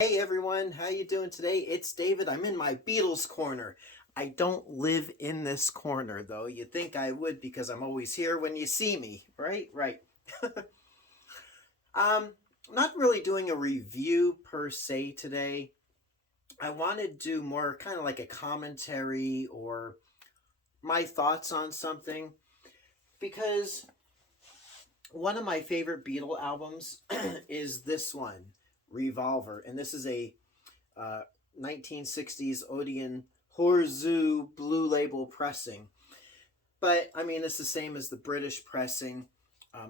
Hey everyone, how you doing today? It's David. I'm in my Beatles corner. I don't live in this corner though. You'd think I would because I'm always here when you see me, right? Right. um, not really doing a review per se today. I want to do more kind of like a commentary or my thoughts on something because one of my favorite Beatle albums is this one, Revolver, and this is a uh, 1960s Odeon Horzu Blue Label pressing. But I mean, it's the same as the British pressing.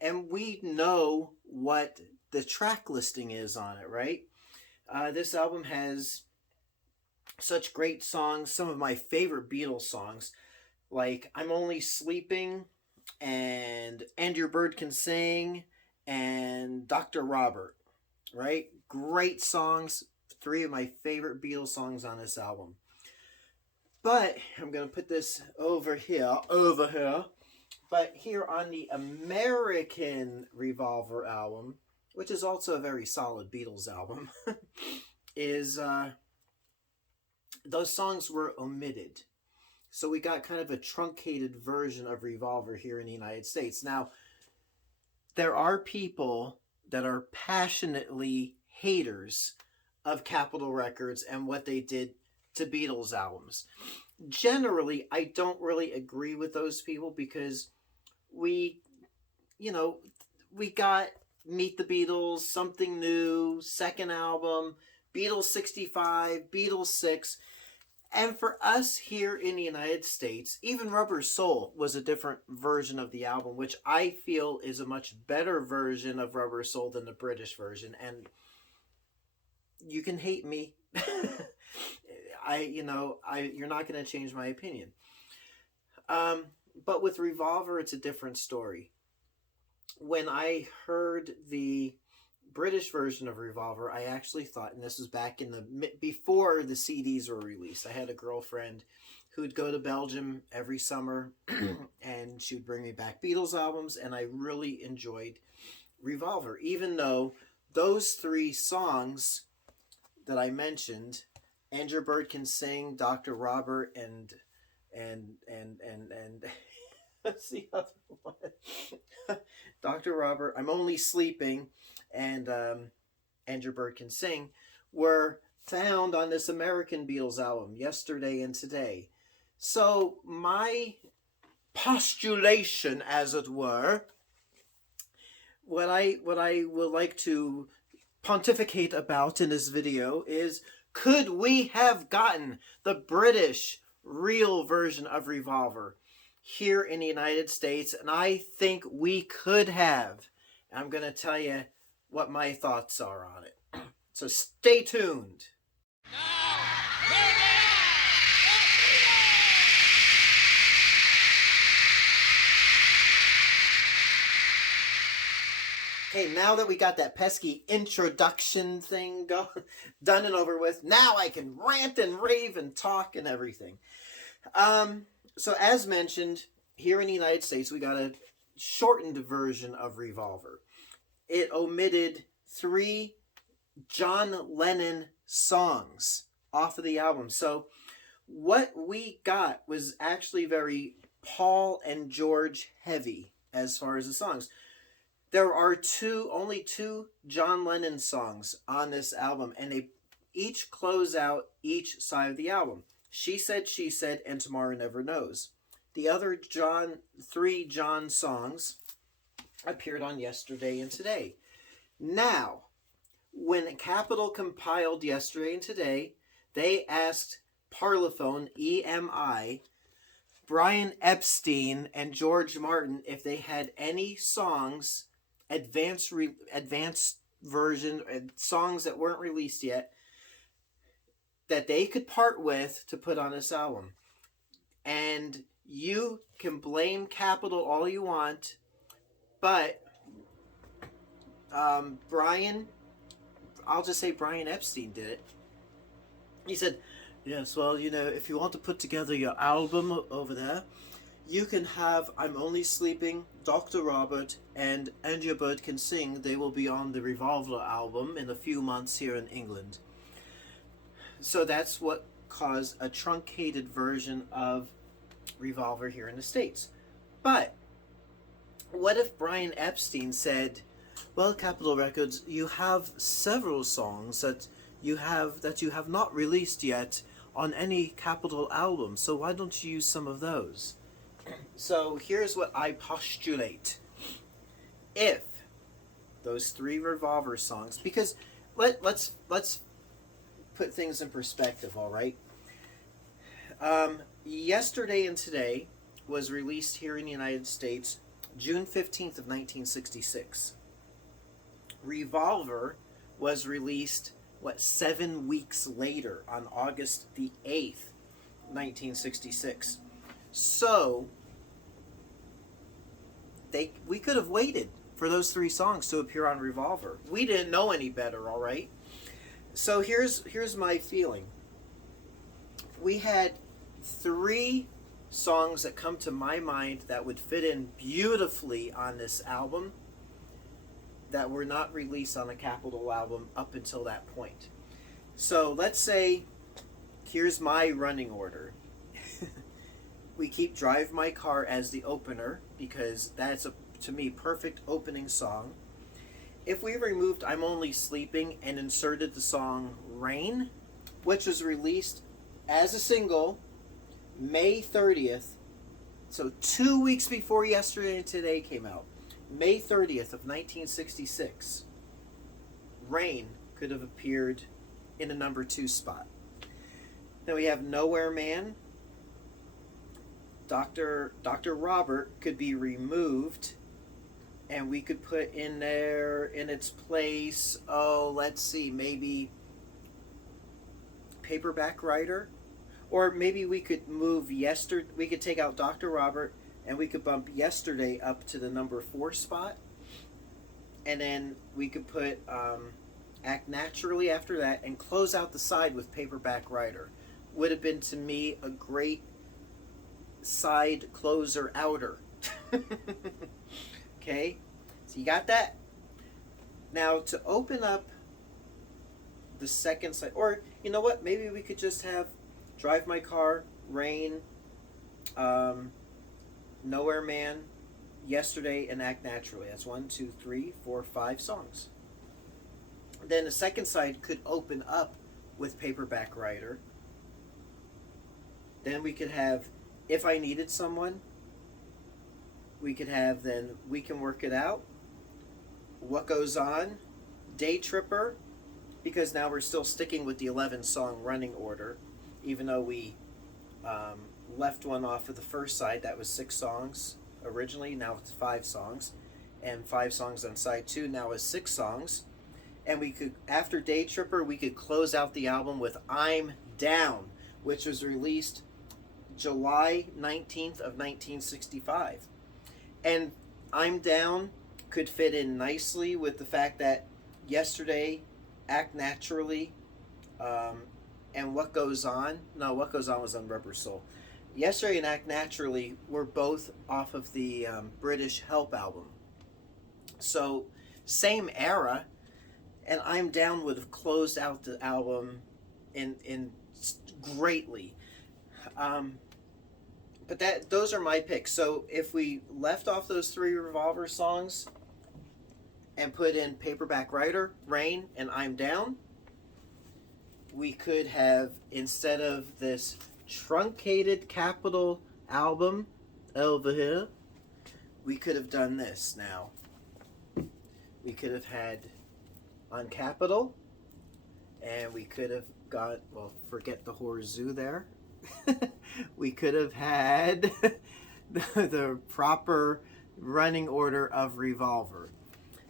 And we know what the track listing is on it, right? This album has such great songs, some of my favorite Beatles songs, like I'm Only Sleeping and Your Bird Can Sing and Dr. Robert, right? Great songs, three of my favorite Beatles songs on this album. But I'm going to put this over here. But here on the American Revolver album, which is also a very solid Beatles album, is those songs were omitted. So we got kind of a truncated version of Revolver here in the United States. Now, there are people that are passionately haters of Capitol Records and what they did to Beatles albums. Generally, I don't really agree with those people because we, we got Meet the Beatles, Something New, second album, Beatles 65, Beatles 6. And for us here in the United States, even Rubber Soul was a different version of the album, which I feel is a much better version of Rubber Soul than the British version. And you can hate me. You're not going to change my opinion. But with Revolver, it's a different story. When I heard the British version of Revolver, I actually thought, and this was back in before the CDs were released. I had a girlfriend who'd go to Belgium every summer, and she would bring me back Beatles albums, and I really enjoyed Revolver, even though those three songs that I mentioned, And Your Bird Can Sing, Dr. Robert, and what's the other one? Dr. Robert, I'm Only Sleeping, and Your Bird Can Sing, were found on this American Beatles album, Yesterday and Today. So my postulation, as it were, what I would like to pontificate about in this video is, could we have gotten the British real version of Revolver here in the United States? And I think we could have. I'm going to tell you what my thoughts are on it. So stay tuned. Okay, now that we got that pesky introduction thing done and over with, now I can rant and rave and talk and everything. So as mentioned, here in the United States, we got a shortened version of Revolver. It omitted 3 John Lennon songs off of the album. So what we got was actually very Paul and George heavy as far as the songs. There are only two John Lennon songs on this album, and they each close out each side of the album. She Said, and Tomorrow Never Knows. The other 3 John songs appeared on Yesterday and Today. Now, when Capitol compiled Yesterday and Today, they asked Parlophone, EMI, Brian Epstein, and George Martin if they had any songs, advanced version, songs that weren't released yet, that they could part with to put on this album. And you can blame Capitol all you want, but Brian Epstein did it. He said, yes, well, if you want to put together your album over there, you can have I'm Only Sleeping, Dr. Robert, and Your Bird Can Sing. They will be on the Revolver album in a few months here in England. So that's what caused a truncated version of Revolver here in the States. But what if Brian Epstein said, well, Capitol Records, you have several songs that you have not released yet on any Capitol album, so why don't you use some of those? So here's what I postulate. If those three Revolver songs, because let's put things in perspective, all right? Yesterday and Today was released here in the United States June 15th of 1966. Revolver was released, 7 weeks later on August the 8th, 1966. So, we could have waited for those three songs to appear on Revolver. We didn't know any better, all right? So here's my feeling. We had three songs that come to my mind that would fit in beautifully on this album that were not released on the Capitol album up until that point. So let's say, here's my running order. We keep Drive My Car as the opener because that's to me, perfect opening song. If we removed I'm Only Sleeping and inserted the song Rain, which was released as a single May 30th, so 2 weeks before Yesterday and Today came out, May 30th of 1966, Rain could have appeared in the number 2 spot. Then we have Nowhere Man. Dr. Robert could be removed, and we could put in there in its place, let's see, maybe Paperback Writer. Or maybe we could move we could take out Dr. Robert and we could bump Yesterday up to the number 4 spot. And then we could put Act Naturally after that and close out the side with Paperback Writer. Would have been, to me, a great side closer outer. Okay? So you got that? Now to open up the second side, or you know what? Maybe we could just have Drive My Car, Rain, Nowhere Man, Yesterday, and Act Naturally. That's 1, 2, 3, 4, 5 songs. Then the second side could open up with Paperback Writer. Then we could have If I Needed Someone. We could have then We Can Work It Out, What Goes On, Day Tripper, because now we're still sticking with the 11 song running order, even though we left one off of the first side. That was 6 songs originally, now it's 5 songs, and 5 songs on side 2 now is 6 songs. And we could, after Day Tripper, we could close out the album with I'm Down, which was released July 19th of 1965. And I'm Down could fit in nicely with the fact that Yesterday, Act Naturally, and What Goes On. No, What Goes On was on Rubber Soul. Yesterday and Act Naturally were both off of the British Help album. So, same era, and I'm Down would have closed out the album in greatly. But those are my picks. So if we left off those 3 Revolver songs and put in Paperback Writer, Rain, and I'm Down, we could have, instead of this truncated Capitol album over here, we could have done this now. We could have had on Capitol, and we could have got, forget the Horror Zoo there. We could have had the proper running order of Revolver.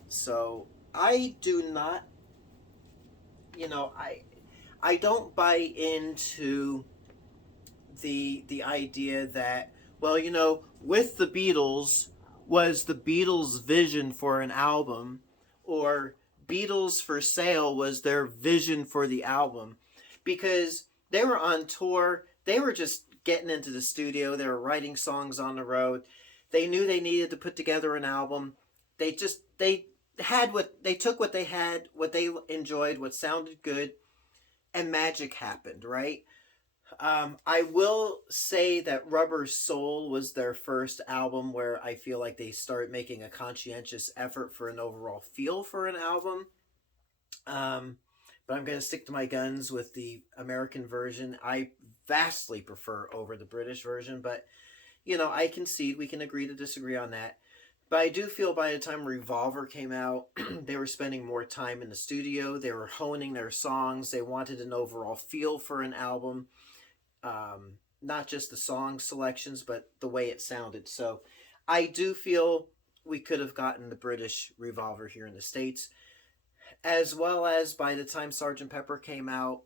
So I do not, I don't buy into the idea that, with the Beatles, was the Beatles' vision for an album, or Beatles for Sale was their vision for the album, because they were on tour. They were just getting into the studio. They were writing songs on the road. They knew they needed to put together an album. They took what they had, what they enjoyed, what sounded good, and magic happened, right? I will say that Rubber Soul was their first album where I feel like they started making a conscientious effort for an overall feel for an album. Um, but I'm going to stick to my guns with the American version. I vastly prefer over the British version, but I concede we can agree to disagree on that. But I do feel by the time Revolver came out, they were spending more time in the studio. They were honing their songs. They wanted an overall feel for an album, not just the song selections, but the way it sounded. So I do feel we could have gotten the British Revolver here in the States, as well as by the time Sgt. Pepper came out,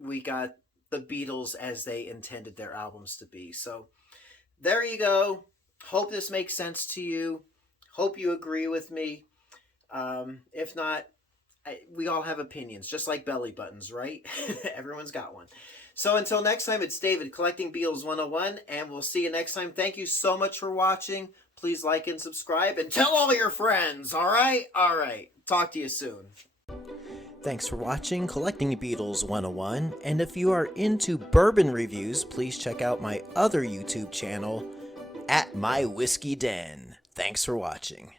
we got the Beatles as they intended their albums to be. So there you go. Hope this makes sense to you. Hope you agree with me. If not, we all have opinions, just like belly buttons, right? Everyone's got one. So until next time, it's David collecting Beatles 101, and we'll see you next time. Thank you so much for watching. Please like and subscribe, and tell all your friends, all right? All right. Talk to you soon. Thanks for watching Collecting Beatles 101, and if you are into bourbon reviews, please check out my other YouTube channel, at My Whiskey Den. Thanks for watching.